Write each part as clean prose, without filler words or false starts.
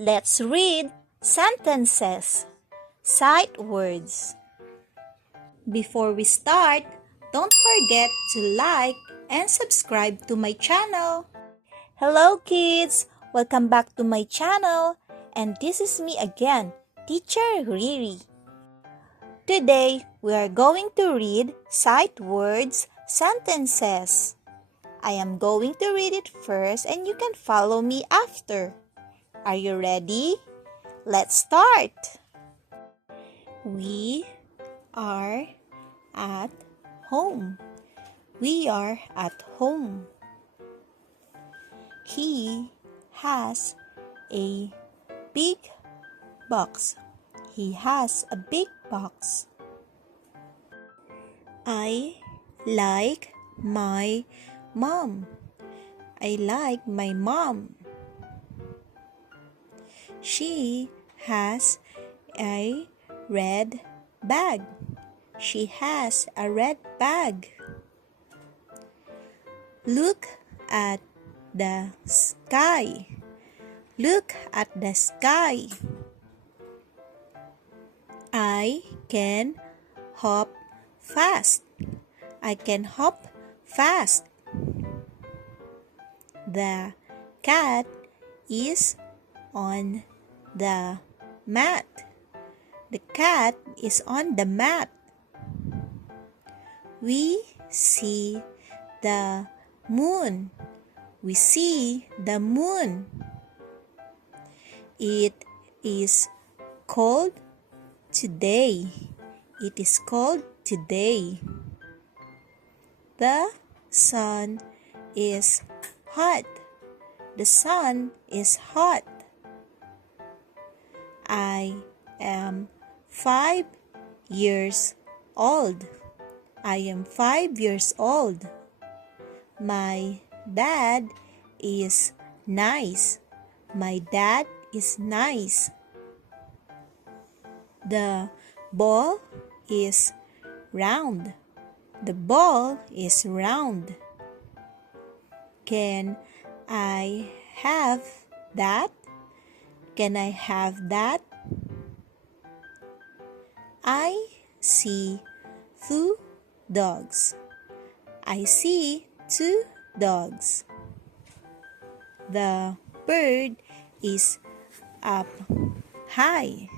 Let's read sentences, sight words. Before we start, don't forget to like and subscribe to my channel. Hello kids! Welcome back to my channel, and this is me again, Teacher Riri. Today, we are going to read sight words sentences. I am going to read it first and you can follow me after. Are you ready? Let's start! We are at home. We are at home. He has a big box. He has a big box. I like my mom. I like my mom. She has a red bag. She has a red bag. Look at the sky. Look at the sky. I can hop fast. I can hop fast. The cat is on the mat. The cat is on the mat. We see the moon. We see the moon. It is cold today. It is cold today. The sun is hot. The sun is hot. I am 5 years old. I am 5 years old. My dad is nice. My dad is nice. The ball is round. The ball is round. Can I have that? Can I have that? I see 2 dogs. I see 2 dogs. The bird is up high.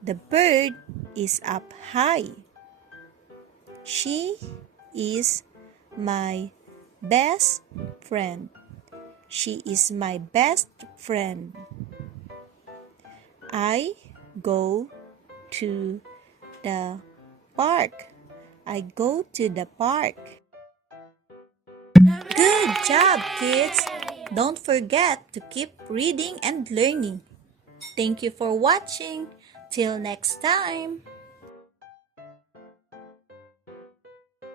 The bird is up high. She is my best friend. She is my best friend. I go to the park. I go to the park. Good job, kids! Don't forget to keep reading and learning. Thank you for watching. Till next time.